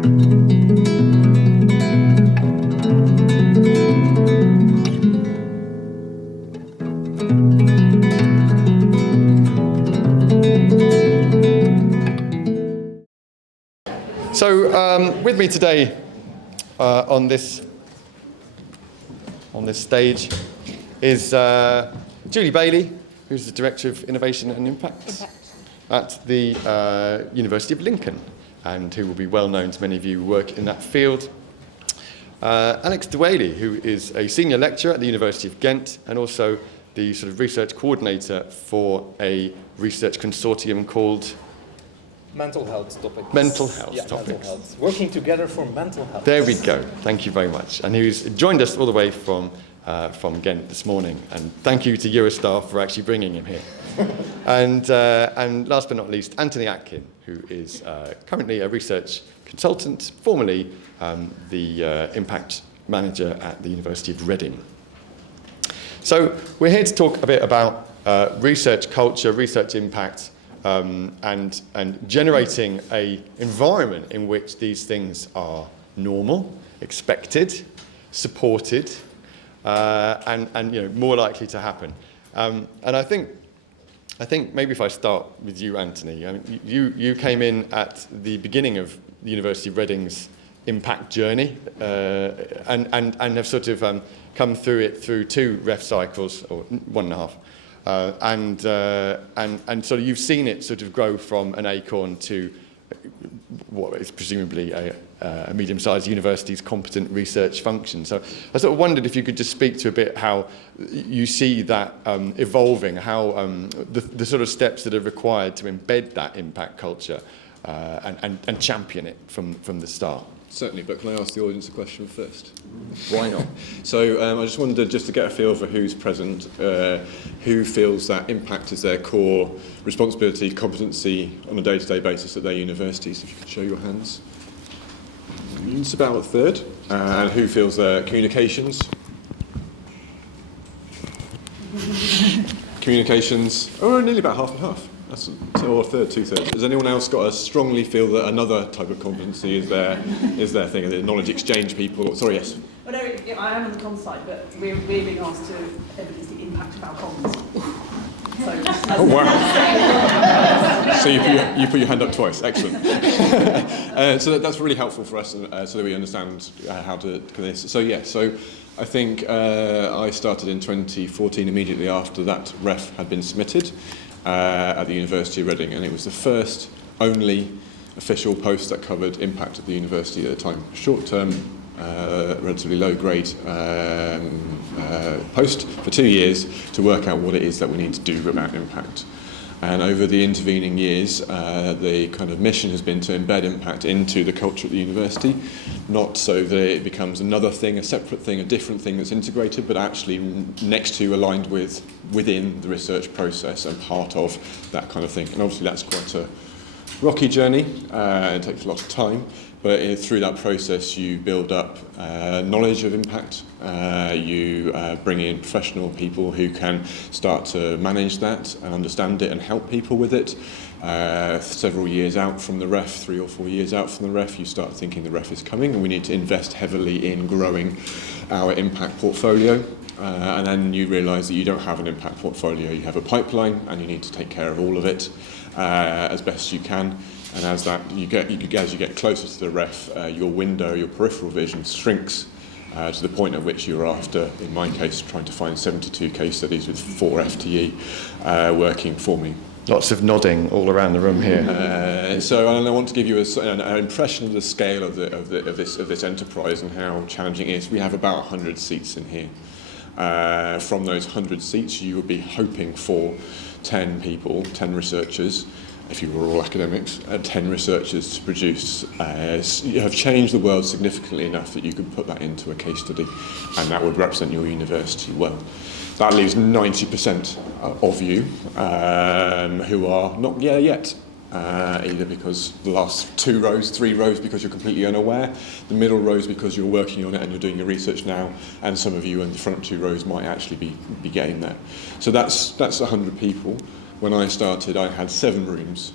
So with me today on this stage is Julie Bailey, who's the Director of Innovation and Impact at the University of Lincoln, and who will be well known to many of you who work in that field. Alex Dewaley, who is a senior lecturer at the University of Ghent and also the sort of research coordinator for a research consortium called Mental health topics. Mental health topics. Mental health. Working together for mental health. There we go. Thank you very much. And who's joined us all the way from Ghent this morning. And thank you to Eurostar for actually bringing him here. And last but not least, Anthony Atkin, who is currently a research consultant, formerly the impact manager at the University of Reading. So we're here to talk a bit about research culture, research impact, and generating an environment in which these things are normal, expected, supported, and more likely to happen. And I think maybe if I start with you, Anthony. I mean, you came in at the beginning of the University of Reading's impact journey, and have sort of come through it through 2 ref cycles, or 1.5. And sort of you've seen it sort of grow from an acorn to what is presumably a medium-sized university's competent research function. So I sort of wondered if you could just speak to a bit how you see that evolving, how the sort of steps that are required to embed that impact culture and champion it from the start. Certainly, but can I ask the audience a question first? Why not? So I just wanted to get a feel for who's present, who feels that impact is their core responsibility, competency on a day-to-day basis at their universities. If you could show your hands. It's about a third. And who feels their communications? Communications, nearly about half and half. That's or a third, 2/3. Has anyone else got to strongly feel that another type of competency is their thing? The knowledge exchange people. Sorry, yes. Well, no, I am on the comms side, but we're being asked to evidence the impact of our comms. Oh wow! So you put your hand up twice. Excellent. So that's really helpful for us, so that we understand how to do this. So yeah. So I think I started in 2014, immediately after that ref had been submitted. At the University of Reading, and it was the first only official post that covered impact at the university at the time. Short-term, relatively low-grade post for 2 years to work out what it is that we need to do about impact. And over the intervening years, the kind of mission has been to embed impact into the culture at the university, not so that it becomes another thing, a separate thing, a different thing that's integrated, but actually next to, aligned with, within the research process and part of that kind of thing. And obviously that's quite a rocky journey. It takes a lot of time. But through that process, you build up knowledge of impact. You bring in professional people who can start to manage that and understand it and help people with it. Several years out from the ref, 3 or 4 years out from the ref, you start thinking the ref is coming and we need to invest heavily in growing our impact portfolio. And then you realise that you don't have an impact portfolio. You have a pipeline and you need to take care of all of it as best you can. And as you get closer to the ref, your window, your peripheral vision shrinks to the point at which you're after, in my case, trying to find 72 case studies with 4 FTE working for me. Lots of nodding all around the room here. And I want to give you an impression of the scale of this enterprise and how challenging it is. We have about 100 seats in here. From those 100 seats, you would be hoping for 10 people, 10 researchers, if you were all academics, 10 researchers to produce. You have changed the world significantly enough that you could put that into a case study, and that would represent your university well. That leaves 90% of you who are not there yet. Either because the last 2 rows, 3 rows because you're completely unaware, the middle rows because you're working on it and you're doing your research now, and some of you in the front 2 rows might actually be getting there. So that's 100 people. When I started, I had 7 rooms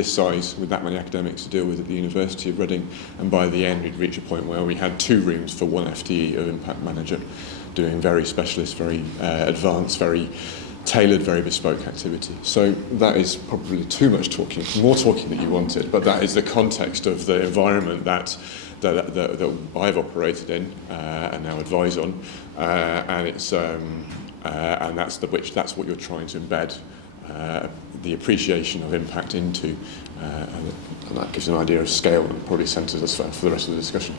this size with that many academics to deal with at the University of Reading, and by the end we'd reach a point where we had 2 rooms for 1 FTE of impact manager, doing very specialist, very advanced, very tailored, very bespoke activity. So that is probably too much talking, more talking than you wanted, but that is the context of the environment that I've operated in and now advise on, and it's and that's what you're trying to embed the appreciation of impact into, and that gives an idea of scale and probably centres us for the rest of the discussion.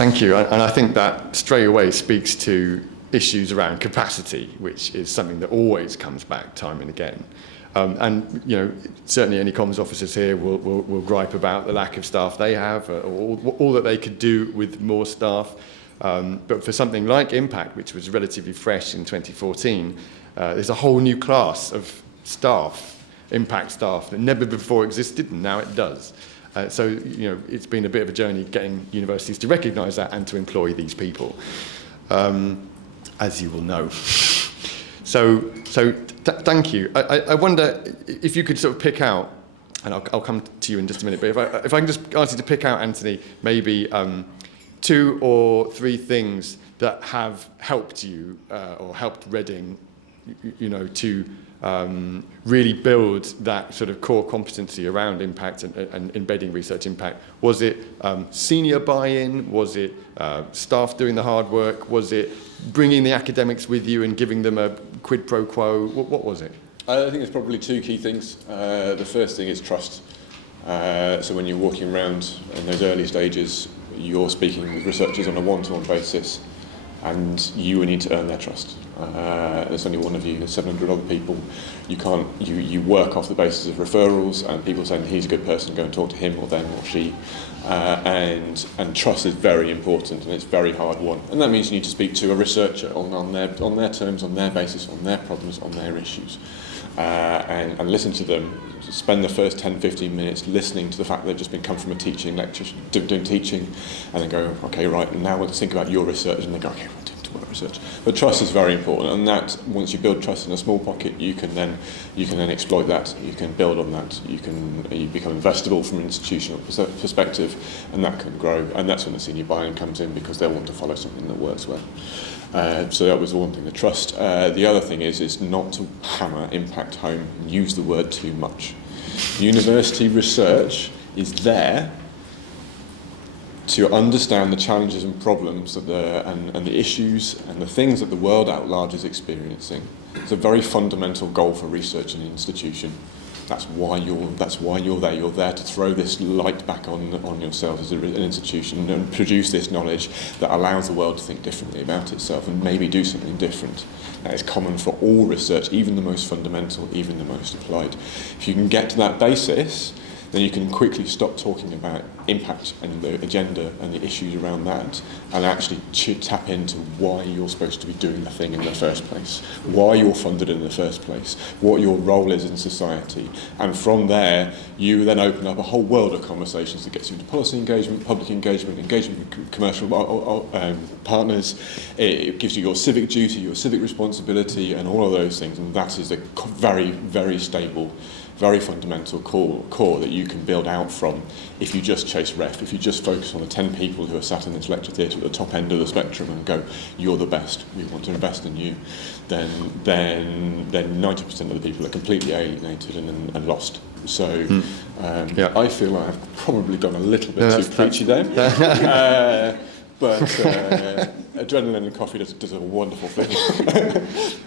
Thank you, and I think that straight away speaks to issues around capacity, which is something that always comes back time and again. And certainly any comms officers here will gripe about the lack of staff they have, or all that they could do with more staff. But for something like Impact, which was relatively fresh in 2014, there's a whole new class of staff, Impact staff, that never before existed, and now it does. So it's been a bit of a journey getting universities to recognise that and to employ these people, as you will know. So thank you. I wonder if you could sort of pick out, and I'll come to you in just a minute, but if I can just ask you to pick out, Anthony, maybe 2 or 3 things that have helped you or helped Reading, to really build that sort of core competency around impact and embedding research impact. Was it senior buy-in? Was it staff doing the hard work? Was it bringing the academics with you and giving them a quid pro quo? What was it? I think there's probably 2 key things. The first thing is trust. So when you're walking around in those early stages, you're speaking with researchers on a one-to-one basis, and you need to earn their trust. There's only one of you, there's 700 other people. You work off the basis of referrals and people saying he's a good person, go and talk to him or them or she. And trust is very important, and it's very hard won. And that means you need to speak to a researcher on their terms, on their basis, on their problems, on their issues. And listen to them. Spend the first 10-15 minutes listening to the fact that they've just come from a teaching lecture, doing teaching, and then go, okay, right, and now let's think about your research, and they go, okay, we'll do what research. But trust is very important, and that once you build trust in a small pocket, you can then exploit that. You can build on that. You become investable from an institutional perspective, and that can grow. And that's when the senior buy-in comes in, because they'll want to follow something that works well. So that was the one thing, the trust. The other thing is not to hammer impact home and use the word too much. University research is there to understand the challenges and problems and the issues and the things that the world at large is experiencing. It's a very fundamental goal for research in an institution. That's why you're there. You're there to throw this light back on yourself as an institution and produce this knowledge that allows the world to think differently about itself and maybe do something different. That is common for all research, even the most fundamental, even the most applied. If you can get to that basis, then you can quickly stop talking about impact and the agenda and the issues around that, and actually tap into why you're supposed to be doing the thing in the first place, why you're funded in the first place, what your role is in society. And from there, you then open up a whole world of conversations that gets you into policy engagement, public engagement, engagement with commercial partners. It gives you your civic duty, your civic responsibility, and all of those things. And that is a very, very stable, very fundamental core that you can build out from if you just chase ref, if you just focus on the 10 people who are sat in this lecture theatre at the top end of the spectrum and go, you're the best, we want to invest in you, then 90% of the people are completely alienated and lost. So I feel like I've probably gone a little bit too preachy there. But adrenaline and coffee does a wonderful thing.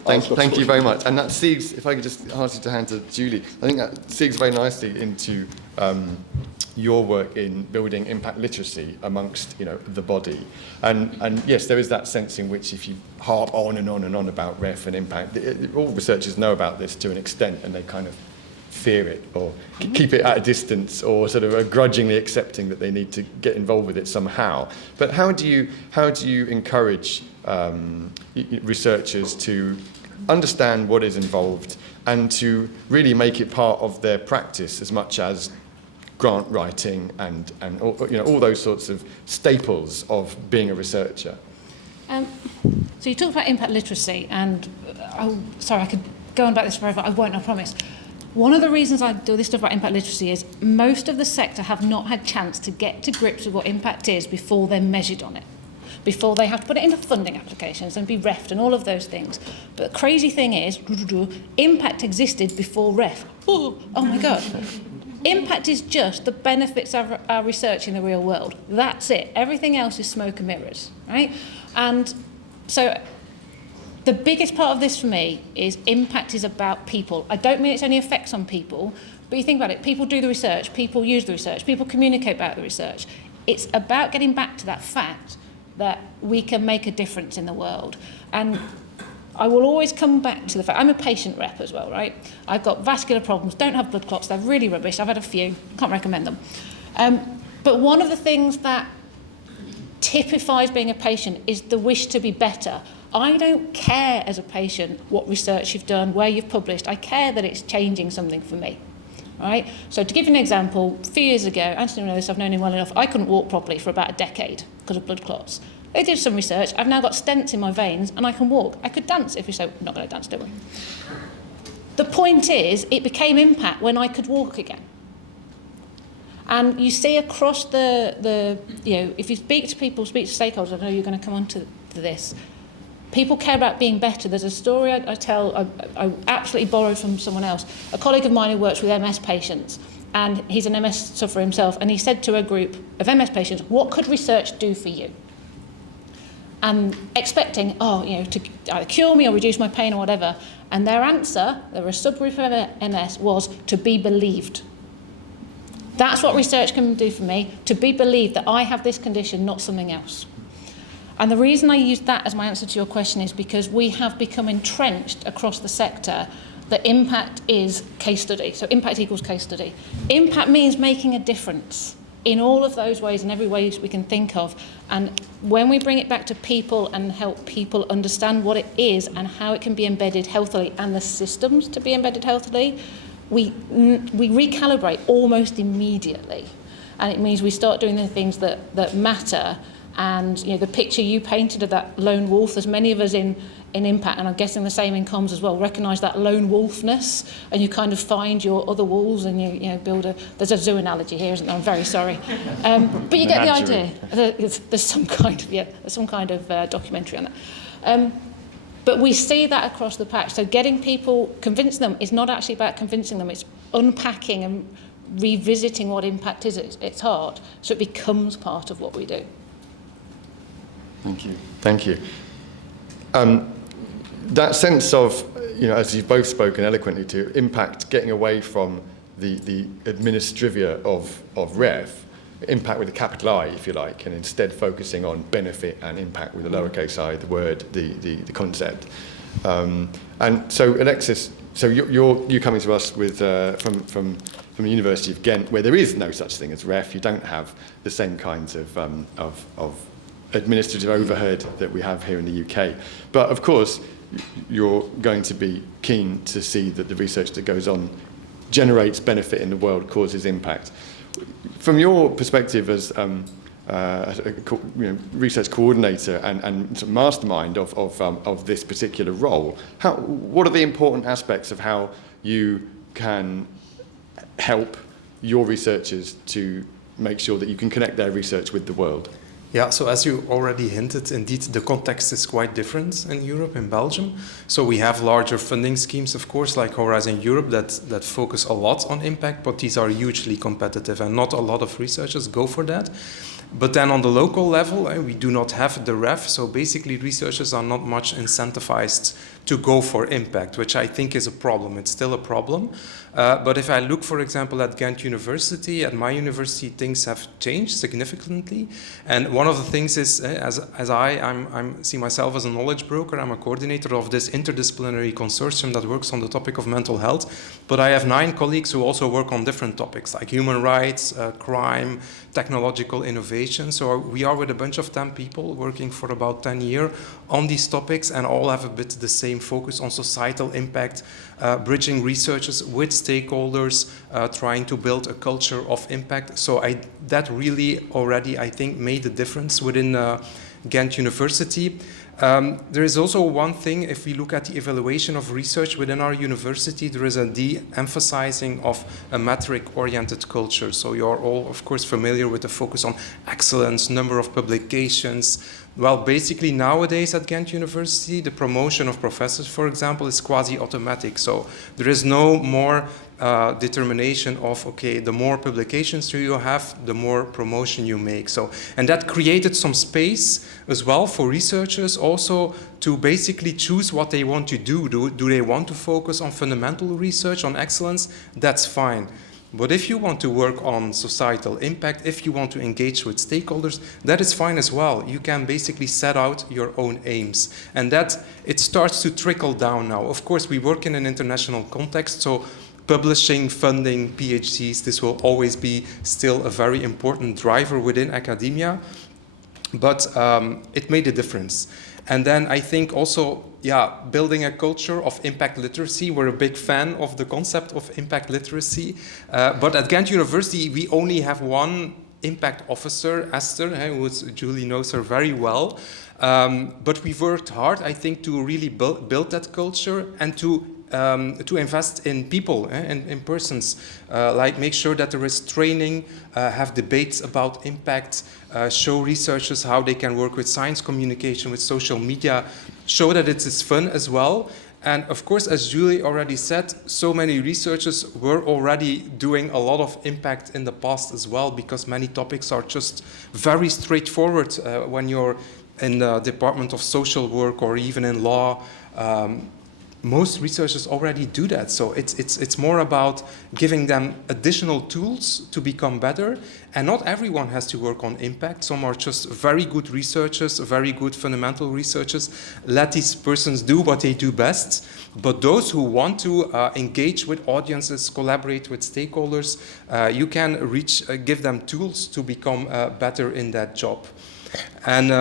Thank you very much. And that segues, if I could just ask you to hand to Julie, I think that segues very nicely into your work in building impact literacy amongst the body. And yes, there is that sense in which if you harp on and on and on about ref and impact, all researchers know about this to an extent, and they kind of fear it or keep it at a distance, or sort of grudgingly accepting that they need to get involved with it somehow. But how do you encourage researchers to understand what is involved and to really make it part of their practice as much as grant writing and all those sorts of staples of being a researcher? So you talked about impact literacy, and sorry, I could go on about this forever. I won't, I promise. One of the reasons I do this stuff about impact literacy is most of the sector have not had chance to get to grips with what impact is before they're measured on it, before they have to put it into funding applications and be refed and all of those things. But the crazy thing is, impact existed before ref. Oh my God. Impact is just the benefits of our research in the real world. That's it. Everything else is smoke and mirrors, right? And so the biggest part of this for me is impact is about people. I don't mean it's only effects on people, but you think about it, people do the research, people use the research, people communicate about the research. It's about getting back to that fact that we can make a difference in the world. And I will always come back to the fact, I'm a patient rep as well, right? I've got vascular problems, don't have blood clots, they're really rubbish, I've had a few, can't recommend them. But one of the things that typifies being a patient is the wish to be better. I don't care as a patient what research you've done, where you've published. I care that it's changing something for me, right? So to give you an example, a few years ago, Anthony will know this, I've known him well enough, I couldn't walk properly for about a decade because of blood clots. They did some research, I've now got stents in my veins and I can walk. I could dance if you say, we're not going to dance, do we? The point is, it became impact when I could walk again. And you see across the if you speak to people, speak to stakeholders, I know you're going to come on to this, people care about being better. There's a story I tell, I absolutely borrowed from someone else, a colleague of mine who works with MS patients, and he's an MS sufferer himself, and he said to a group of MS patients, what could research do for you? And expecting, to either cure me or reduce my pain or whatever. And their answer, they were a subgroup of MS, was to be believed. That's what research can do for me, to be believed that I have this condition, not something else. And the reason I use that as my answer to your question is because we have become entrenched across the sector that impact is case study. So impact equals case study. Impact means making a difference in all of those ways, in every way we can think of. And when we bring it back to people and help people understand what it is and how it can be embedded healthily and the systems to be embedded healthily, we recalibrate almost immediately. And it means we start doing the things that matter. And the picture you painted of that lone wolf, there's many of us in impact, and I'm guessing the same in comms as well, recognise that lone wolfness, and you kind of find your other wolves and you build there's a zoo analogy here, isn't there? I'm very sorry. But you get the idea. There's some kind of documentary on that. But we see that across the patch. So getting people, convincing them is not actually about convincing them, it's unpacking and revisiting what impact is at its heart, so it becomes part of what we do. Thank you. That sense of, as you've both spoken eloquently to, impact getting away from the administrivia of REF, impact with a capital I, if you like, and instead focusing on benefit and impact with a lowercase I, the word, the concept. And so, Alexis, so you're coming to us with from the University of Ghent, where there is no such thing as REF. You don't have the same kinds of administrative overhead that we have here in the UK. But of course, you're going to be keen to see that the research that goes on generates benefit in the world, causes impact. From your perspective as a research coordinator and sort of mastermind of this particular role, what are the important aspects of how you can help your researchers to make sure that you can connect their research with the world? Yeah, so as you already hinted, indeed, the context is quite different in Europe, in Belgium. So we have larger funding schemes, of course, like Horizon Europe, that focus a lot on impact, but these are hugely competitive and not a lot of researchers go for that. But then on the local level, we do not have the REF, so basically researchers are not much incentivized to go for impact, which I think is a problem. It's still a problem. But if I look, for example, at Ghent University, at my university, things have changed significantly. And one of the things is, as I see myself as a knowledge broker, I'm a coordinator of this interdisciplinary consortium that works on the topic of mental health. But I have 9 colleagues who also work on different topics, like human rights, crime, technological innovation. So we are with a bunch of 10 people working for about 10 years on these topics, and all have a bit the same focus on societal impact, bridging researchers with stakeholders, trying to build a culture of impact. So that really already, I think, made a difference within Ghent University. There is also one thing, if we look at the evaluation of research within our university, there is a de-emphasizing of a metric-oriented culture. So you're all, of course, familiar with the focus on excellence, number of publications. Well, basically nowadays at Ghent University, the promotion of professors, for example, is quasi-automatic. So there is no more determination of, okay, the more publications you have, the more promotion you make. So, and that created some space as well for researchers also to basically choose what they want to do. Do they want to focus on fundamental research, on excellence? That's fine. But if you want to work on societal impact, if you want to engage with stakeholders, that is fine as well. You can basically set out your own aims. And that, it starts to trickle down now. Of course, we work in an international context, so publishing, funding, PhDs, this will always be still a very important driver within academia. But it made a difference. And then I think also, building a culture of impact literacy. We're a big fan of the concept of impact literacy. But at Ghent University, we only have one impact officer, Esther, Julie knows her very well. But we've worked hard, I think, to really build that culture and to invest in people, in persons, like make sure that there is training, have debates about impact, show researchers how they can work with science communication, with social media, show that it is fun as well. And of course, as Julie already said, so many researchers were already doing a lot of impact in the past as well, because many topics are just very straightforward when you're in the Department of Social Work or even in law. Most researchers already do that. So it's more about giving them additional tools to become better. And not everyone has to work on impact. Some are just very good researchers, very good fundamental researchers. Let these persons do what they do best. But those who want to engage with audiences, collaborate with stakeholders, you can give them tools to become better in that job. And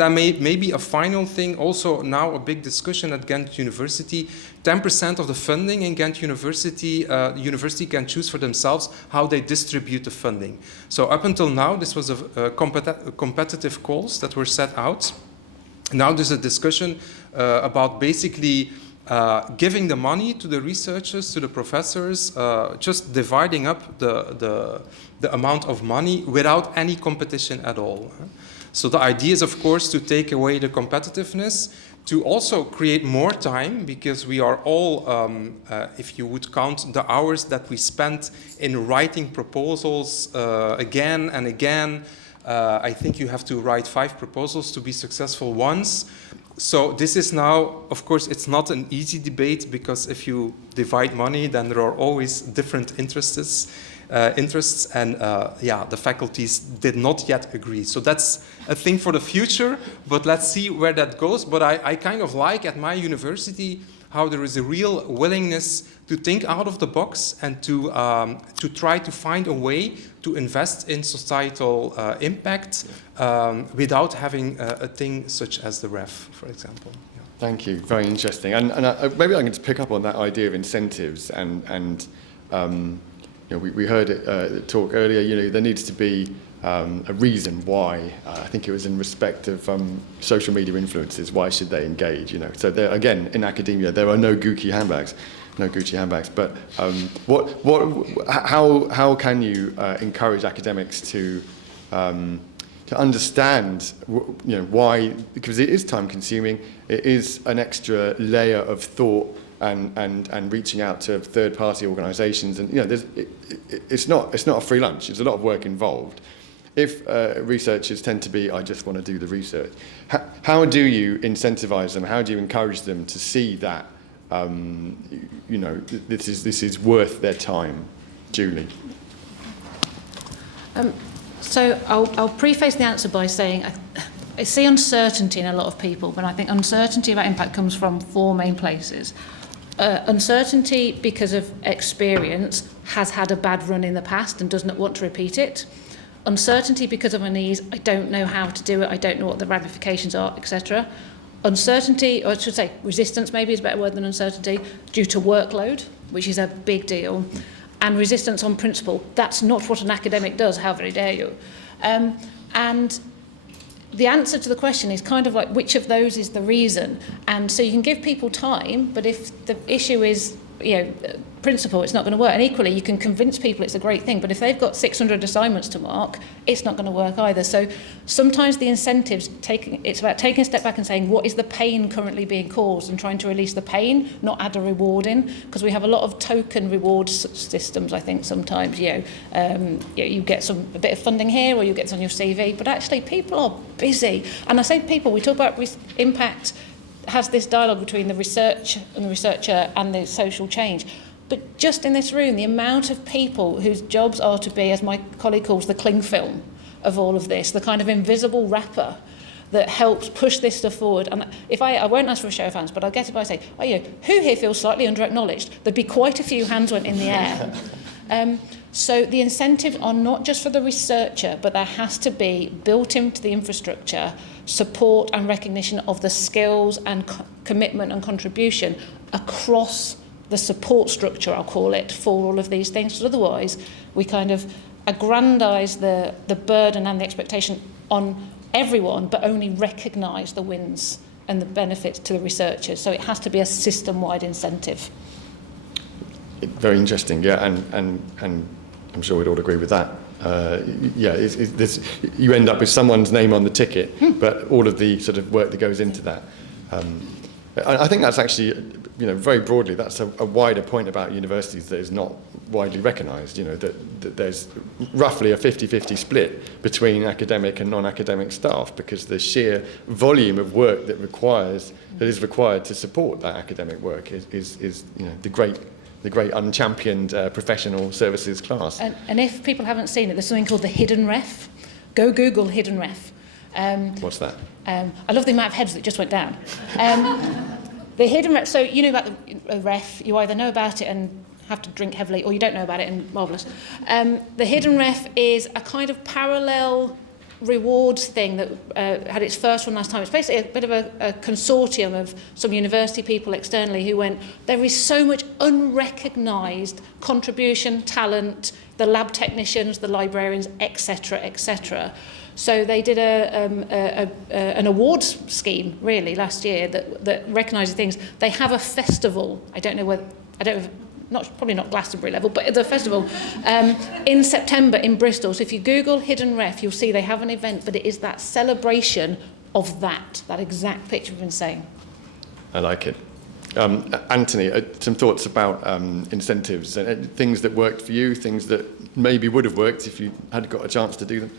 then maybe a final thing, also now a big discussion at Ghent University, 10% of the funding in Ghent University, the university can choose for themselves how they distribute the funding. So up until now, this was a competitive calls that were set out. Now there's a discussion about basically giving the money to the researchers, to the professors, just dividing up the amount of money without any competition at all. So the idea is, of course, to take away the competitiveness, to also create more time, because we are all, if you would count the hours that we spent in writing proposals again and again, I think you have to write 5 proposals to be successful once. So this is now, of course, it's not an easy debate, because if you divide money, then there are always different interests, and the faculties did not yet agree. So that's a thing for the future, but let's see where that goes. But I kind of like at my university how there is a real willingness to think out of the box and to try to find a way to invest in societal impact without having a thing such as the REF, for example. Yeah. Thank you. Very interesting. And maybe I can just pick up on that idea of incentives and we heard it talk earlier. There needs to be a reason why. I think it was in respect of social media influencers. Why should they engage? So there, again, in academia, there are no Gucci handbags. But how can you encourage academics to understand why? Because it is time consuming. It is an extra layer of thought. And reaching out to third-party organisations, and it's not a free lunch. There's a lot of work involved. If researchers tend to be, I just want to do the research. How do you incentivise them? How do you encourage them to see that this is worth their time? Julie. So I'll preface the answer by saying I see uncertainty in a lot of people, but I think uncertainty about impact comes from 4 main places. Uncertainty because of experience, has had a bad run in the past and does not want to repeat it. Uncertainty because of unease, I don't know how to do it, I don't know what the ramifications are, etc. Uncertainty, or I should say resistance maybe is a better word than uncertainty, due to workload, which is a big deal. And resistance on principle, that's not what an academic does, how very dare you. And the answer to the question is kind of like which of those is the reason. And so you can give people time, but if the issue is, principle, it's not going to work. And equally, you can convince people it's a great thing, but if they've got 600 assignments to mark, it's not going to work either. So sometimes the incentives, it's about taking a step back and saying, what is the pain currently being caused, and trying to release the pain, not add a reward in, because we have a lot of token reward systems, I think, sometimes. You get a bit of funding here, or you get it on your CV, but actually people are busy. And I say people, we talk about impact has this dialogue between the researcher and the social change. But just in this room, the amount of people whose jobs are to be, as my colleague calls, the cling film of all of this, the kind of invisible wrapper that helps push this stuff forward. And if I won't ask for a show of hands, but I'll get if I say, who here feels slightly under-acknowledged? There'd be quite a few hands went in the air. So the incentives are not just for the researcher, but there has to be built into the infrastructure support and recognition of the skills and commitment and contribution across the support structure, I'll call it, for all of these things. Because otherwise, we kind of aggrandise the burden and the expectation on everyone, but only recognise the wins and the benefits to the researchers. So it has to be a system-wide incentive. Very interesting, yeah, and I'm sure we'd all agree with that. You end up with someone's name on the ticket, but all of the sort of work that goes into that. I think that's actually, very broadly, that's a wider point about universities that is not widely recognised. That there's roughly a 50-50 split between academic and non-academic staff, because the sheer volume of work that is required to support that academic work is the great unchampioned professional services class. And if people haven't seen it, there's something called the hidden ref. Go Google hidden ref. What's that? I love the amount of heads that just went down. The hidden ref, so you know about the ref, you either know about it and have to drink heavily, or you don't know about it and marvellous. The hidden ref is a kind of parallel rewards thing that had its first one last time. It's basically a bit of a consortium of some university people externally who went, there is so much unrecognised contribution, talent, the lab technicians, the librarians, etc., etc. So they did an awards scheme, really, last year that recognises things. They have a festival. Probably not Glastonbury level, but it's a festival in September in Bristol. So if you Google Hidden Ref, you'll see they have an event, but it is that celebration of that exact picture we've been saying. I like it. Anthony, some thoughts about incentives, and things that worked for you, things that maybe would have worked if you had got a chance to do them?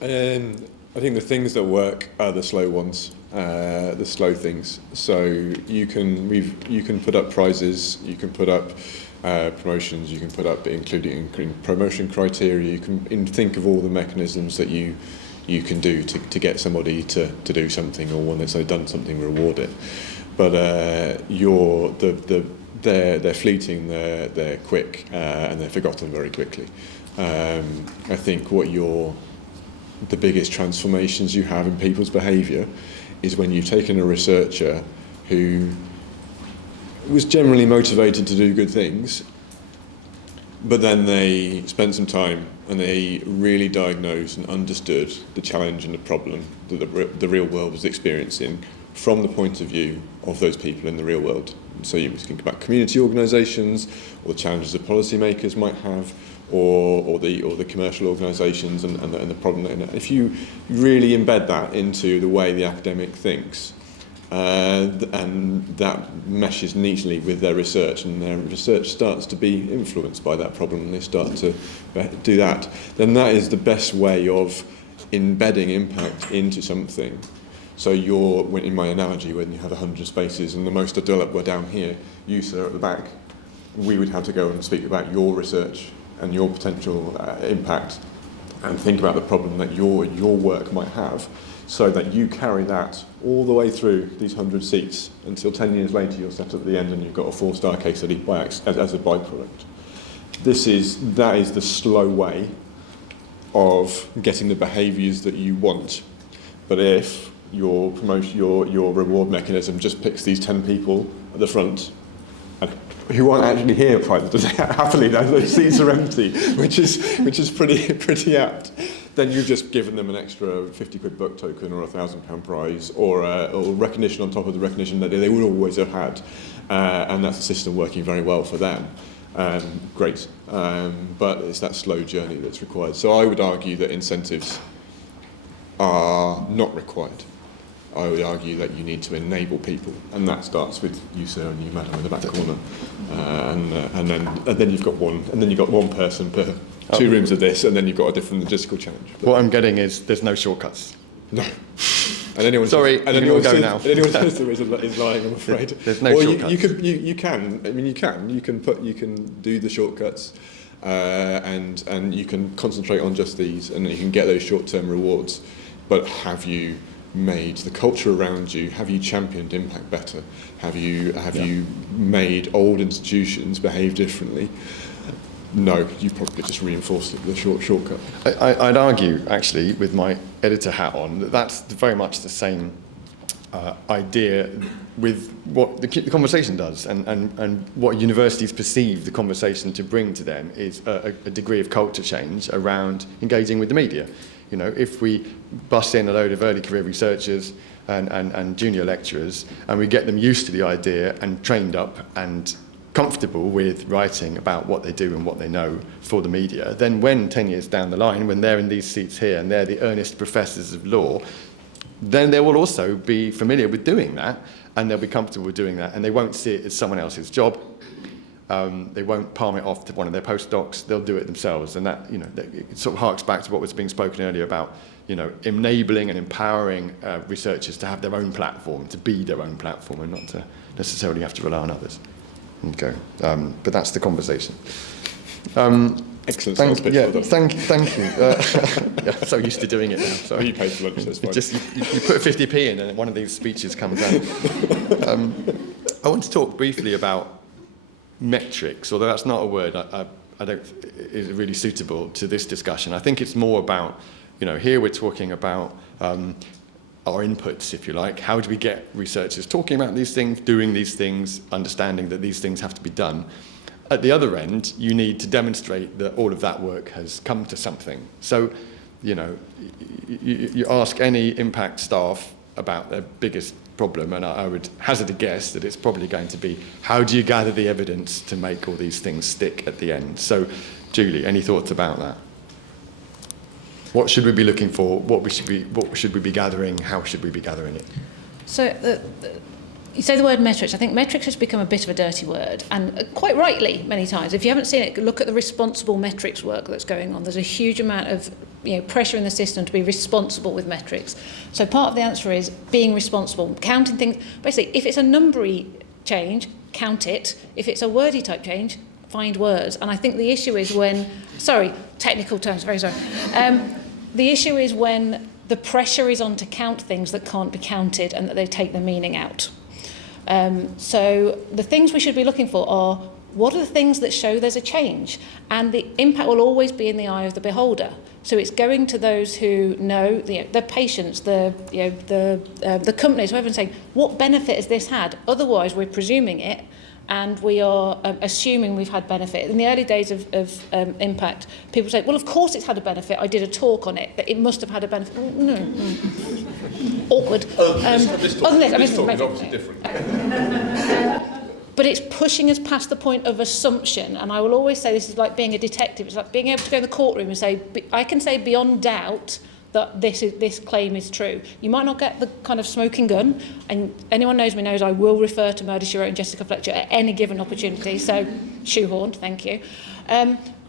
I think the things that work are the slow ones, the slow things. So you can put up prizes, you can put up promotions, you can put up including promotion criteria. You can think of all the mechanisms that you can do to get somebody to do something, or when they've done something, reward it. But they're fleeting, they're quick, and they're forgotten very quickly. I think the biggest transformations you have in people's behaviour is when you've taken a researcher who was generally motivated to do good things, but then they spent some time and they really diagnosed and understood the challenge and the problem that the real world was experiencing from the point of view of those people in the real world. So you think about community organisations, or the challenges that policymakers might have, or the commercial organisations and the problem. If you really embed that into the way the academic thinks, and that meshes neatly with their research, and their research starts to be influenced by that problem, and they start to do that, then that is the best way of embedding impact into something. So in my analogy, when you have 100 spaces and the most adult were down here, you, sir, at the back, we would have to go and speak about your research and your potential impact, and think about the problem that your work might have, so that you carry that all the way through these 100 seats until 10 years later you're set at the end and you've got a 4-star case study as a byproduct. That is the slow way of getting the behaviours that you want. But if your reward mechanism just picks these 10 people at the front who aren't actually here happily, those seats are empty, which is pretty apt. Then you've just given them an extra £50 book token or £1,000 prize or recognition on top of the recognition that they would always have had, and that's a system working very well for them. Great, but it's that slow journey that's required. So I would argue that incentives are not required. I would argue that you need to enable people, and that starts with you, sir, and you, madam, in the back corner, and then you've got one person per 2 rooms of this, and then you've got a different logistical challenge. But what I'm getting is there's no shortcuts. no. And anyone Sorry, says, and anyone go says, now. And anyone says there is lying, I'm afraid. There's no shortcuts. You can do the shortcuts, and you can concentrate on just these, and you can get those short-term rewards. But have you made the culture around you? Have you championed impact better? Have you made old institutions behave differently? No, you've probably just reinforced the shortcut. I'd argue, actually, with my editor hat on, that that's very much the same idea with what the conversation does, and what universities perceive the conversation to bring to them is a degree of culture change around engaging with the media. You know, if we bust in a load of early career researchers and junior lecturers, and we get them used to the idea and trained up and comfortable with writing about what they do and what they know for the media, then when 10 years down the line, when they're in these seats here and they're the earnest professors of law, then they will also be familiar with doing that, and they'll be comfortable with doing that, and they won't see it as someone else's job. They won't palm it off to one of their postdocs. They'll do it themselves, and that, you know, it sort of harks back to what was being spoken earlier about, you know, enabling and empowering researchers to have their own platform, to be their own platform, and not to necessarily have to rely on others. Okay, but that's the conversation. Excellent. Thank you. Yeah, I'm so used to doing it now. Sorry. You pay for lunch, that's fine. You put 50p in, and one of these speeches comes out. I want to talk briefly about metrics, although that's not a word I don't is really suitable to this discussion. I think it's more about, you know, here we're talking about our inputs, if you like. How do we get researchers talking about these things, doing these things, understanding that these things have to be done? At the other end, you need to demonstrate that all of that work has come to something. So, you know, you ask any impact staff about their biggest problem, and I would hazard a guess that it's probably going to be, how do you gather the evidence to make all these things stick at the end? So, Julie, any thoughts about that? What should we be looking for? What should we be gathering? How should we be gathering it? So you say the word metrics. I think metrics has become a bit of a dirty word, and quite rightly many times. If you haven't seen it, look at the responsible metrics work that's going on. There's a huge amount of pressure in the system to be responsible with metrics. So part of the answer is being responsible, counting things. Basically, if it's a numbery change, count it. If it's a wordy type change, find words. And I think the issue is when, technical terms, very sorry. The issue is when the pressure is on to count things that can't be counted and that they take the meaning out. So the things we should be looking for are, what are the things that show there's a change? And the impact will always be in the eye of the beholder. So it's going to those who know, the patients, the companies, whoever, and saying, what benefit has this had? Otherwise, we're presuming it, and we are assuming we've had benefit. In the early days of impact, people say, well, of course it's had a benefit. I did a talk on it, that it must have had a benefit. No. Awkward. This talk is obviously different. But it's pushing us past the point of assumption. And I will always say this is like being a detective. It's like being able to go in the courtroom and say, I can say beyond doubt that this claim is true. You might not get the kind of smoking gun, and anyone knows me knows I will refer to Murder, She Wrote and Jessica Fletcher at any given opportunity, so shoehorned, thank you.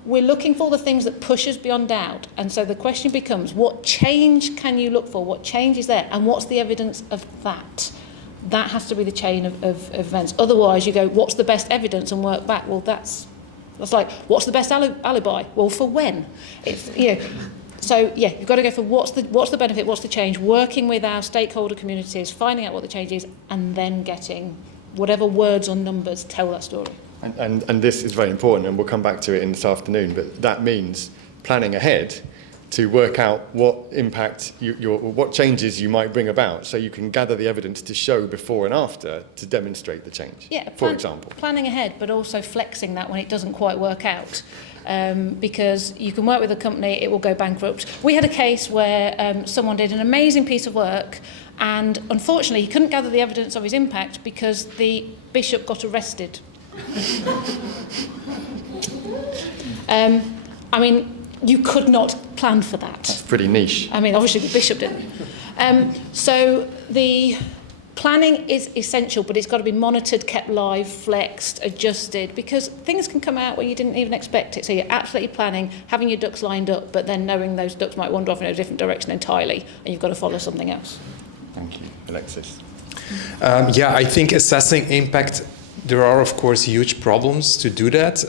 We're looking for the things that push us beyond doubt, and so the question becomes, what change can you look for? What change is there? And what's the evidence of that? That has to be the chain of events. Otherwise, you go, what's the best evidence, and work back. Well, that's like, what's the best alibi? Well, for when? It's, So, you've got to go for what's the benefit, what's the change, working with our stakeholder communities, finding out what the change is, and then getting whatever words or numbers tell that story. And this is very important, and we'll come back to it in this afternoon, but that means planning ahead to work out what impact or what changes you might bring about, so you can gather the evidence to show before and after to demonstrate the change, for example. Planning ahead, but also flexing that when it doesn't quite work out. Because you can work with a company, it will go bankrupt. We had a case where someone did an amazing piece of work, and unfortunately he couldn't gather the evidence of his impact because the bishop got arrested. I mean, you could not plan for that. That's pretty niche. I mean, obviously the bishop didn't. So the planning is essential, but it's got to be monitored, kept live, flexed, adjusted, because things can come out where you didn't even expect it. So you're absolutely planning, having your ducks lined up, but then knowing those ducks might wander off in a different direction entirely, and you've got to follow something else. Thank you. Alexis. I think assessing impact, there are of course huge problems to do that.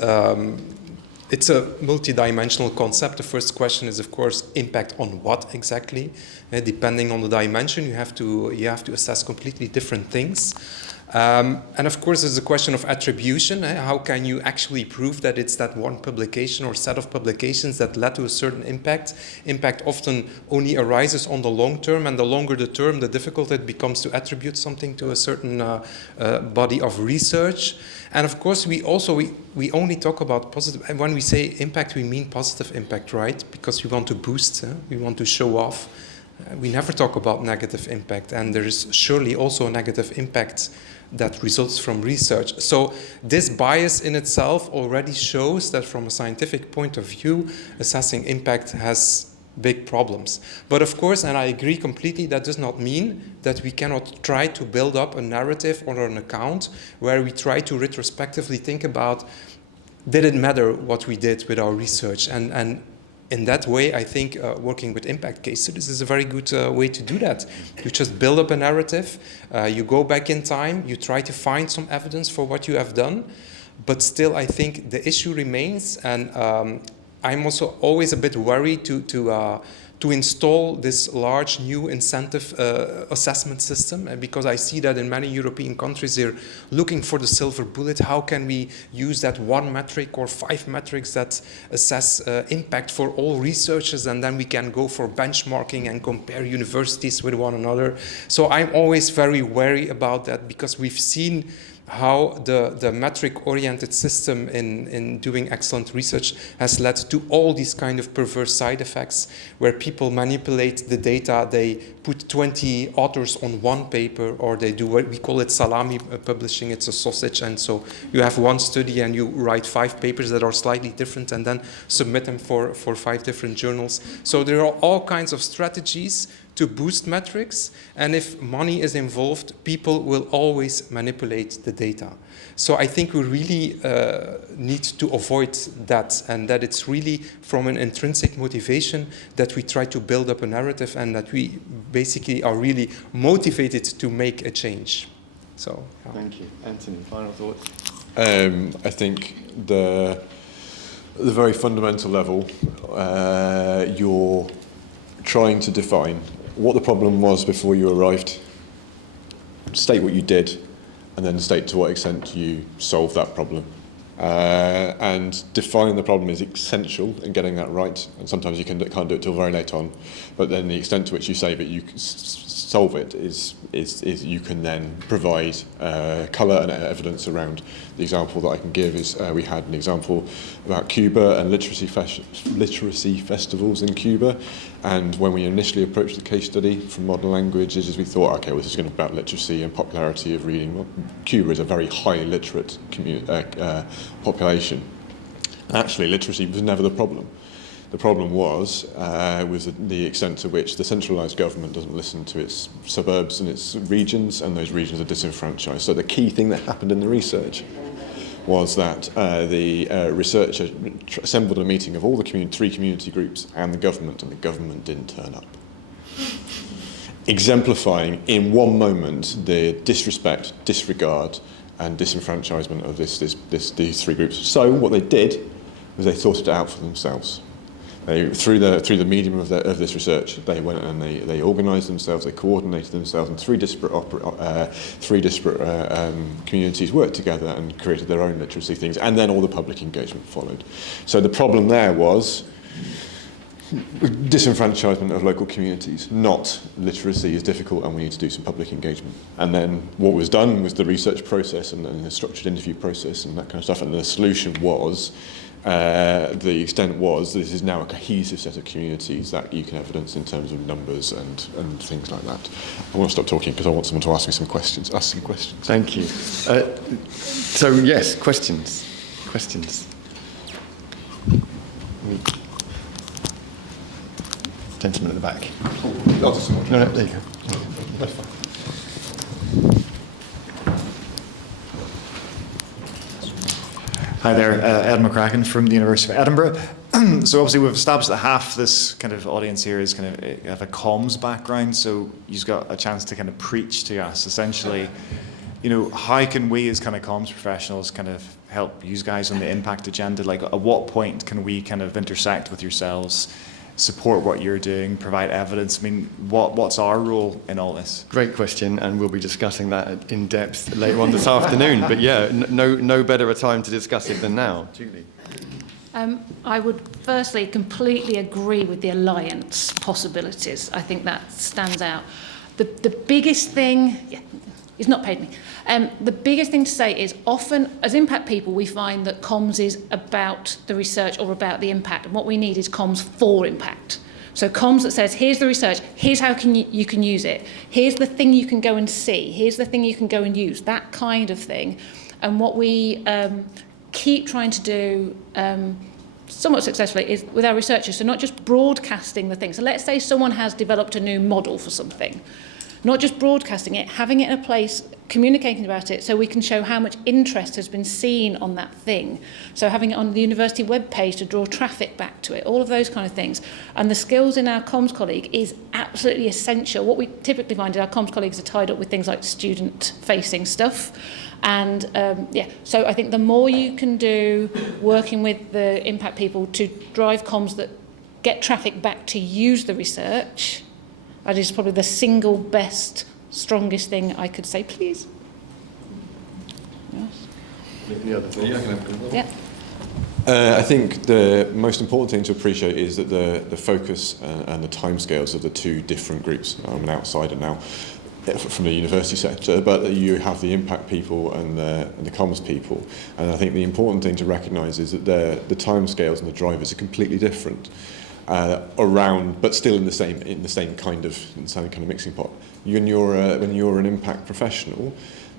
It's a multi-dimensional concept. The first question is, of course, impact on what exactly? Depending on the dimension, you have to assess completely different things. And of course, there's a question of attribution. How can you actually prove that it's that one publication or set of publications that led to a certain impact? Impact often only arises on the long term, and the longer the term, the difficult it becomes to attribute something to a certain body of research. And of course, we only talk about positive. And when we say impact, we mean positive impact, right? Because we want to boost, we want to show off. We never talk about negative impact, and there is surely also a negative impact that results from research. So this bias in itself already shows that from a scientific point of view, assessing impact has big problems. But of course, and I agree completely, that does not mean that we cannot try to build up a narrative or an account where we try to retrospectively think about, did it matter what we did with our research? And in that way, I think working with impact case studies is a very good way to do that. You just build up a narrative, you go back in time, you try to find some evidence for what you have done, but still I think the issue remains, and I'm also always a bit worried to install this large new incentive assessment system, because I see that in many European countries they're looking for the silver bullet. How can we use that one metric or 5 metrics that assess impact for all researchers, and then we can go for benchmarking and compare universities with one another. So I'm always very wary about that, because we've seen how the metric-oriented system in doing excellent research has led to all these kind of perverse side effects, where people manipulate the data. They put 20 authors on one paper, or they do what we call it salami publishing. It's a sausage, and so you have one study and you write 5 papers that are slightly different and then submit them for 5 different journals. So there are all kinds of strategies to boost metrics, and if money is involved, people will always manipulate the data. So I think we really need to avoid that, and that it's really from an intrinsic motivation that we try to build up a narrative, and that we basically are really motivated to make a change. So, yeah. Thank you. Anthony, final thoughts? I think the very fundamental level, you're trying to define what the problem was before you arrived, state what you did, and then state to what extent you solved that problem. And defining the problem is essential in getting that right, and sometimes you can't do it till very late on, but then the extent to which you say that you can solve it is you can then provide colour and evidence around. The example that I can give is we had an example about Cuba and literacy festivals in Cuba, and when we initially approached the case study from modern languages, we thought, okay, well, this is going to be about literacy and popularity of reading. Well, Cuba is a very highly literate population. Actually, literacy was never the problem. The problem was the extent to which the centralised government doesn't listen to its suburbs and its regions, and those regions are disenfranchised. So the key thing that happened in the research was that the researcher assembled a meeting of all the 3 community groups and the government didn't turn up. Exemplifying in one moment the disrespect, disregard, and disenfranchisement of these 3 groups. So what they did was they thought it out for themselves. Through the medium of this research, they went and they organised themselves, they coordinated themselves, and 3 disparate communities worked together and created their own literacy things, and then all the public engagement followed. So the problem there was disenfranchisement of local communities, not literacy is difficult and we need to do some public engagement. And then what was done was the research process and the structured interview process and that kind of stuff. And the solution was, the extent was, this is now a cohesive set of communities that you can evidence in terms of numbers and things like that. I want to stop talking because I want someone to ask me some questions. Ask some questions. Thank you. So yes, questions. Gentleman at the back. No, there you go. That's fine. Hi there, Ed McCracken from the University of Edinburgh. So obviously we've established that half this kind of audience here is kind of have a comms background, so you've got a chance to kind of preach to us essentially. You know, how can we as kind of comms professionals kind of help you guys on the impact agenda? Like, at what point can we kind of intersect with yourselves, support what you're doing, provide evidence? I mean, what's our role in all this? Great question, and we'll be discussing that in depth later on this afternoon. But yeah, no better a time to discuss it than now. Julie. I would firstly completely agree with the alliance possibilities. I think that stands out. The biggest thing, he's not paid me. The biggest thing to say is often, as impact people, we find that comms is about the research or about the impact, and what we need is comms for impact. So comms that says, here's the research, here's how you can use it, here's the thing you can go and see, here's the thing you can go and use, that kind of thing. And what we keep trying to do somewhat successfully is with our researchers, so not just broadcasting the thing. So let's say someone has developed a new model for something. Not just broadcasting it, having it in a place, communicating about it so we can show how much interest has been seen on that thing. So having it on the university webpage to draw traffic back to it, all of those kind of things. And the skills in our comms colleague is absolutely essential. What we typically find is our comms colleagues are tied up with things like student-facing stuff. And so I think the more you can do working with the impact people to drive comms that get traffic back to use the research, that is probably the single best, strongest thing I could say, please. Yes. Any other thoughts? Yeah. I think the most important thing to appreciate is that the focus and the timescales of the two different groups. I'm an outsider now from the university sector, but you have the impact people and the comms people. And I think the important thing to recognise is that the timescales and the drivers are completely different. But still in the same kind of mixing pot. When you're an impact professional,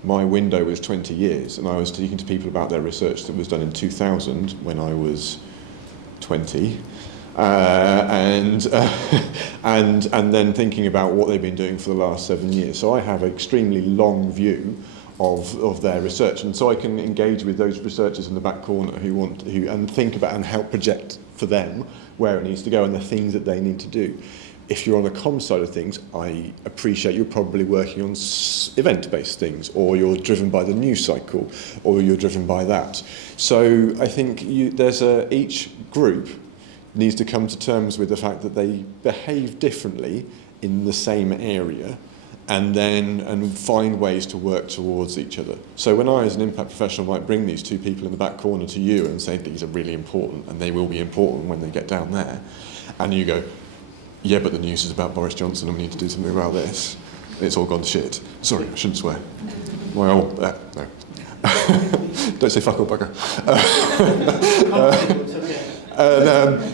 my window was 20 years, and I was speaking to people about their research that was done in 2000 when I was 20, and then thinking about what they've been doing for the last 7 years. So I have an extremely long view of their research, and so I can engage with those researchers in the back corner who and think about and help project for them where it needs to go and the things that they need to do. If you're on the comms side of things, I appreciate you're probably working on event-based things, or you're driven by the news cycle, or you're driven by that. So I think each group needs to come to terms with the fact that they behave differently in the same area, and find ways to work towards each other. So when I, as an impact professional, might bring these two people in the back corner to you and say these are really important, and they will be important when they get down there, and you go, yeah, but the news is about Boris Johnson and we need to do something about this. It's all gone to shit. Sorry, I shouldn't swear. Well, no. Don't say fuck or bugger.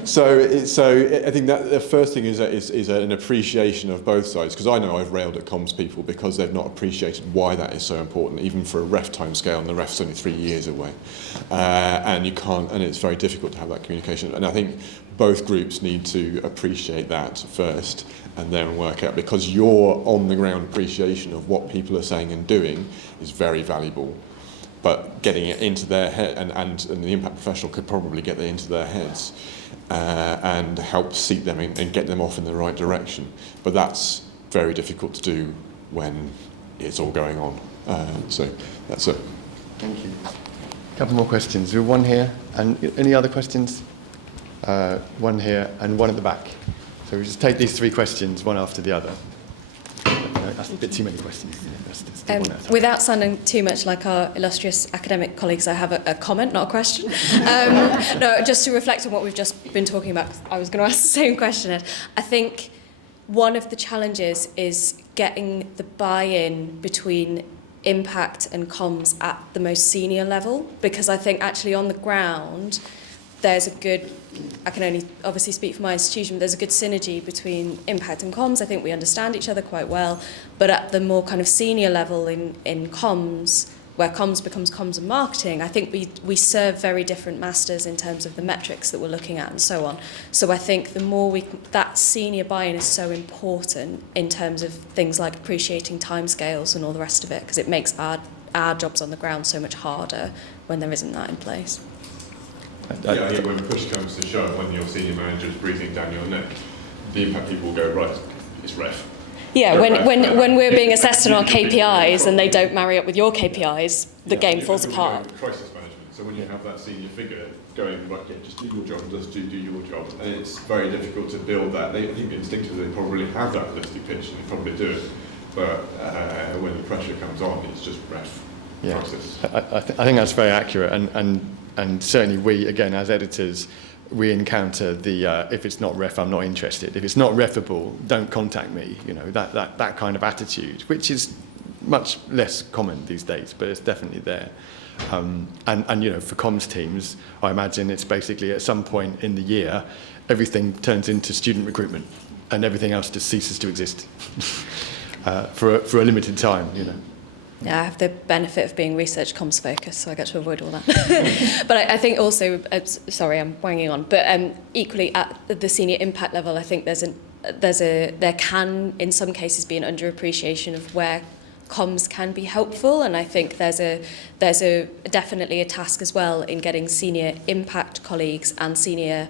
So I think that the first thing is an appreciation of both sides, because I know I've railed at comms people because they've not appreciated why that is so important, even for a ref time scale, and the ref's only 3 years away, and it's very difficult to have that communication. And I think both groups need to appreciate that first, and then work out, because your on the ground appreciation of what people are saying and doing is very valuable. But getting it into their head, and the impact professional could probably get it into their heads and help seat them in, and get them off in the right direction. But that's very difficult to do when it's all going on. So that's it. Thank you. A couple more questions. We have one here, and any other questions? One here and one at the back. So we just take these three questions one after the other. that's a bit too many questions. Yeah, that's do one at a time. Without sounding too much like our illustrious academic colleagues, I have a comment, not a question. No, just to reflect on what we've just been talking about. I was going to ask the same question, Ed. I think one of the challenges is getting the buy-in between impact and comms at the most senior level, because I think actually on the ground there's a good, I can only obviously speak for my institution, but there's a good synergy between impact and comms. I think we understand each other quite well, but at the more kind of senior level in comms, where comms becomes comms and marketing, I think we serve very different masters in terms of the metrics that we're looking at and so on. So I think the more that senior buy-in is so important in terms of things like appreciating timescales and all the rest of it, because it makes our jobs on the ground so much harder when there isn't that in place. Yeah, I think when push comes to shove, when your senior manager is breathing down your neck, the impact people will go, right, it's ref. Yeah, when we're being assessed on our KPIs and they don't marry up with your KPIs, the game falls apart. Crisis management. So when you have that senior figure going, right, yeah, just do your job, just do your job, and it's very difficult to build that. I think instinctively they probably have that holistic pitch and they probably do it, but when the pressure comes on, it's just ref. Yeah, crisis. I think that's very accurate, and certainly we, again, as editors, we encounter the if it's not ref, I'm not interested. If it's not refable, don't contact me. You know, that kind of attitude, which is much less common these days, but it's definitely there. And you know, for comms teams, I imagine it's basically at some point in the year, everything turns into student recruitment, and everything else just ceases to exist for a limited time. You know. Yeah, I have the benefit of being research comms focused, so I get to avoid all that. But I think also, sorry, I'm wanging on, but equally at the senior impact level, I think there can, in some cases, be an underappreciation of where comms can be helpful, and I think there's definitely a task as well in getting senior impact colleagues and senior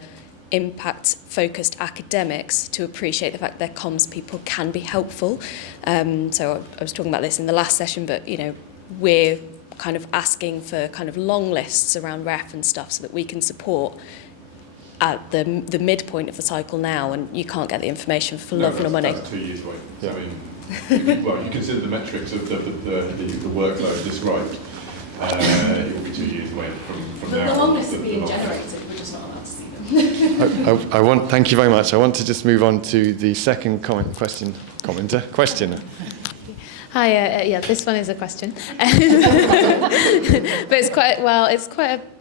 impact-focused academics to appreciate the fact that comms people can be helpful. So I was talking about this in the last session, but you know, we're kind of asking for kind of long lists around ref and stuff so that we can support at the midpoint of the cycle now, and you can't get the information for love nor money. That's 2 years away. Yeah. I mean, well, you consider the metrics of the workload described. It will be 2 years away from now. The long list are being generated, we're just not allowed to see them. Thank you very much. I want to just move on to the second questioner. Hi, yeah, this one is a question. But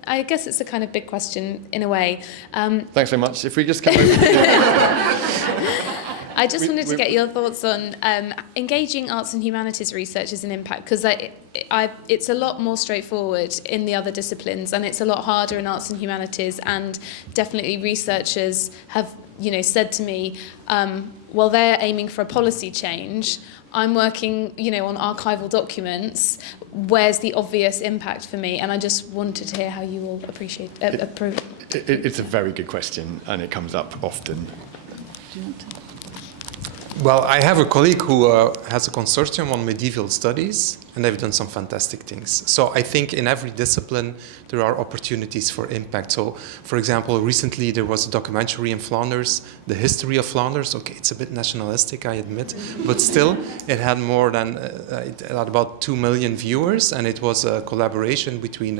I guess it's a kind of big question in a way. Thanks very much. If we just come over I just wanted to get your thoughts on engaging arts and humanities research as an impact, because it's a lot more straightforward in the other disciplines, and it's a lot harder in arts and humanities. And definitely researchers have, said to me, well, they're aiming for a policy change. I'm working, on archival documents. Where's the obvious impact for me? And I just wanted to hear how you all approve. It's a very good question, and it comes up often. Do you want to? Well, I have a colleague who has a consortium on medieval studies, and they've done some fantastic things. So I think in every discipline there are opportunities for impact. So, for example, recently there was a documentary in Flanders, The History of Flanders. Okay, it's a bit nationalistic, I admit, but still it had more than, it had about 2 million viewers, and it was a collaboration between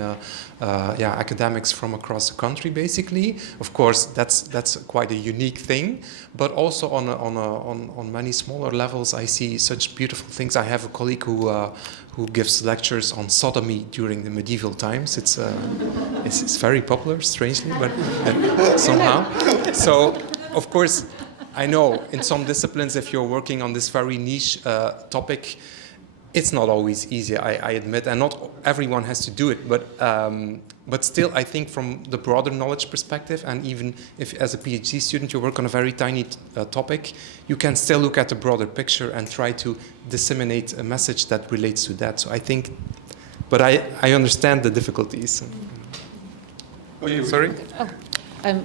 academics from across the country, basically. Of course, that's quite a unique thing, but also on many smaller levels, I see such beautiful things. I have a colleague who gives lectures on sodomy during the medieval times. It's very popular, strangely, but somehow. So, of course, I know in some disciplines, if you're working on this very niche topic, it's not always easy, I admit, and not everyone has to do it, but still, I think from the broader knowledge perspective, and even if as a PhD student you work on a very tiny topic, you can still look at the broader picture and try to disseminate a message that relates to that. So I think, but I understand the difficulties. Oh, yeah, Sorry?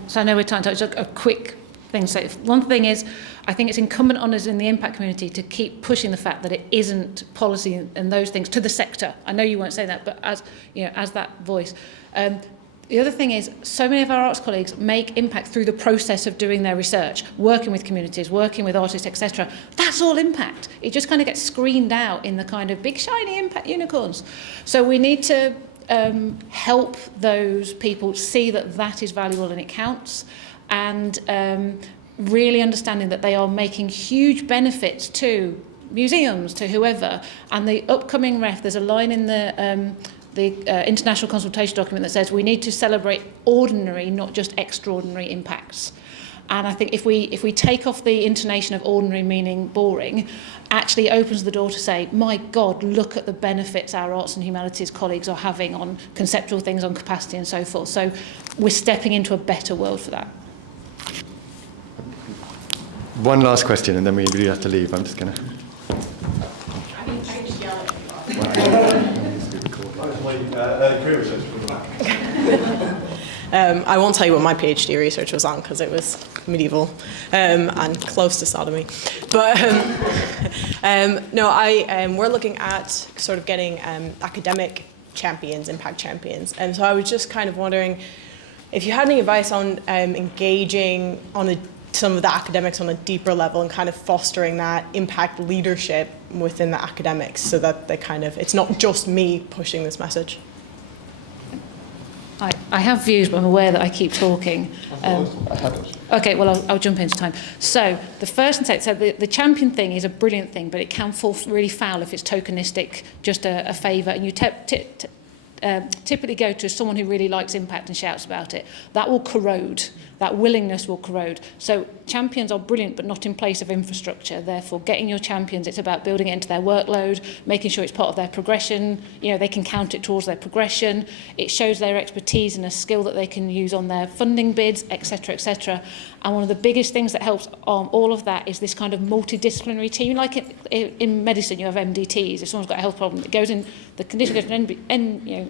So I know we're trying to touch a quick thing. So one thing is, I think it's incumbent on us in the impact community to keep pushing the fact that it isn't policy and those things to the sector. I know you won't say that, but as that voice, The other thing is, so many of our arts colleagues make impact through the process of doing their research, working with communities, working with artists, etc. That's all impact. It just kind of gets screened out in the kind of big, shiny impact unicorns. So we need to help those people see that that is valuable and it counts, and really understanding that they are making huge benefits to museums, to whoever. And the upcoming ref, there's a line in the international consultation document that says we need to celebrate ordinary, not just extraordinary impacts. And I think if we take off the intonation of ordinary meaning boring, actually opens the door to say, my God, look at the benefits our arts and humanities colleagues are having on conceptual things, on capacity and so forth. So we're stepping into a better world for that. One last question, and then we really have to leave. I'm just going to... I won't tell you what my PhD research was on because it was medieval and close to sodomy. But we're looking at sort of getting academic champions, impact champions. And so I was just kind of wondering if you had any advice on engaging on some of the academics on a deeper level and kind of fostering that impact leadership within the academics so that they kind of, it's not just me pushing this message. I have views, but I'm aware that I keep talking. Okay, well, I'll jump into time. So the first thing, so the champion thing is a brilliant thing, but it can fall really foul if it's tokenistic, just a favour, and you typically go to someone who really likes impact and shouts about it. That will corrode. That willingness will corrode. So champions are brilliant, but not in place of infrastructure. Therefore, getting your champions, it's about building it into their workload, making sure it's part of their progression. You know, they can count it towards their progression. It shows their expertise and a skill that they can use on their funding bids, etc., etc. And one of the biggest things that helps all of that is this kind of multidisciplinary team. Like in medicine, you have MDTs. If someone's got a health problem, it goes in, the condition goes to an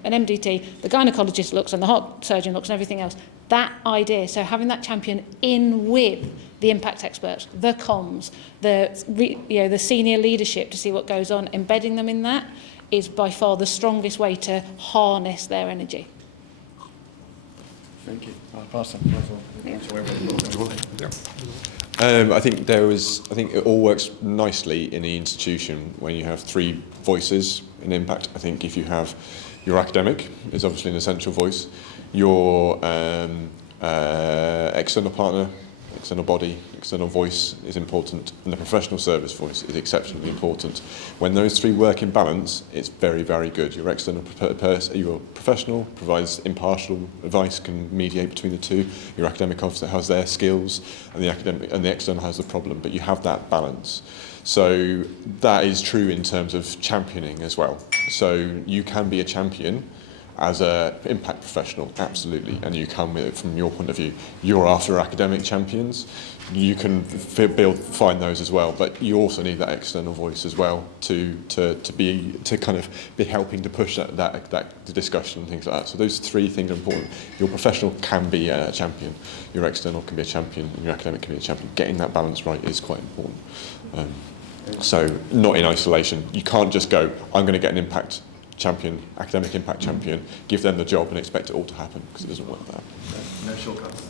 MDT, the gynecologist looks and the heart surgeon looks and everything else. That idea, so having that champion in with the impact experts, the comms, the senior leadership to see what goes on, embedding them in that is by far the strongest way to harness their energy. Thank you. I'll pass them. I think it all works nicely in the institution when you have three voices in impact. I think if you have your academic is obviously an essential voice, your external partner, external body, external voice is important, and the professional service voice is exceptionally important. When those three work in balance, it's very, very good. Your external your professional provides impartial advice, can mediate between the two. Your academic officer has their skills, and the external has the problem. But you have that balance. So that is true in terms of championing as well. So you can be a champion as an impact professional, absolutely, and you come with it from your point of view. You're after academic champions, you can find those as well, but you also need that external voice as well to kind of be helping to push that discussion and things like that. So those three things are important. Your professional can be a champion, your external can be a champion, and your academic can be a champion. Getting that balance right is quite important. So not in isolation. You can't just go, I'm going to get an impact champion, academic impact champion, give them the job and expect it all to happen, because it doesn't work like that. No shortcuts.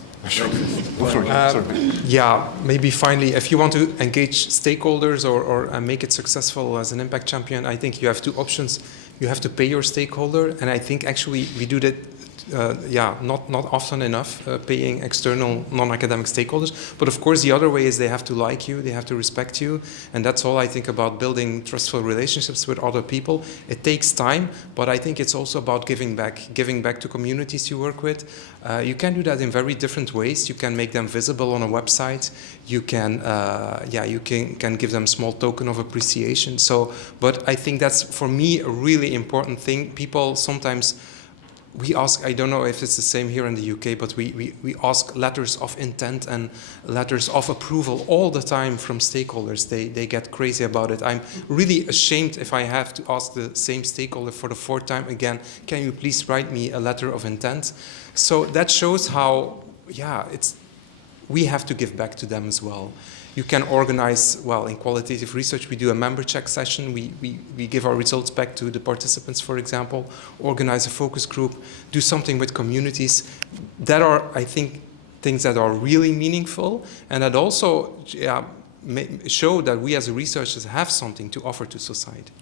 Yeah, maybe finally, if you want to engage stakeholders or make it successful as an impact champion, I think you have two options. You have to pay your stakeholder, and I think actually we do that not often enough, paying external non-academic stakeholders. But of course, the other way is they have to like you, they have to respect you, and that's all I think about building trustful relationships with other people. It takes time, but I think it's also about giving back to communities you work with. You can do that in very different ways. You can make them visible on a website. You can, can give them a small token of appreciation. So, but I think that's for me a really important thing. People sometimes. We ask, I don't know if it's the same here in the UK, but we ask letters of intent and letters of approval all the time from stakeholders. They get crazy about it. I'm really ashamed if I have to ask the same stakeholder for the fourth time again, can you please write me a letter of intent? So that shows how, we have to give back to them as well. You can organize, well, in qualitative research, we do a member check session. We give our results back to the participants, for example, organize a focus group, do something with communities. That are, I think, things that are really meaningful and that also show that we as researchers have something to offer to society.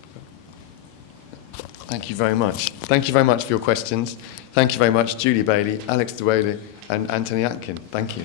Thank you very much. Thank you very much for your questions. Thank you very much, Julie Bailey, Alex Duwele, and Anthony Atkin. Thank you.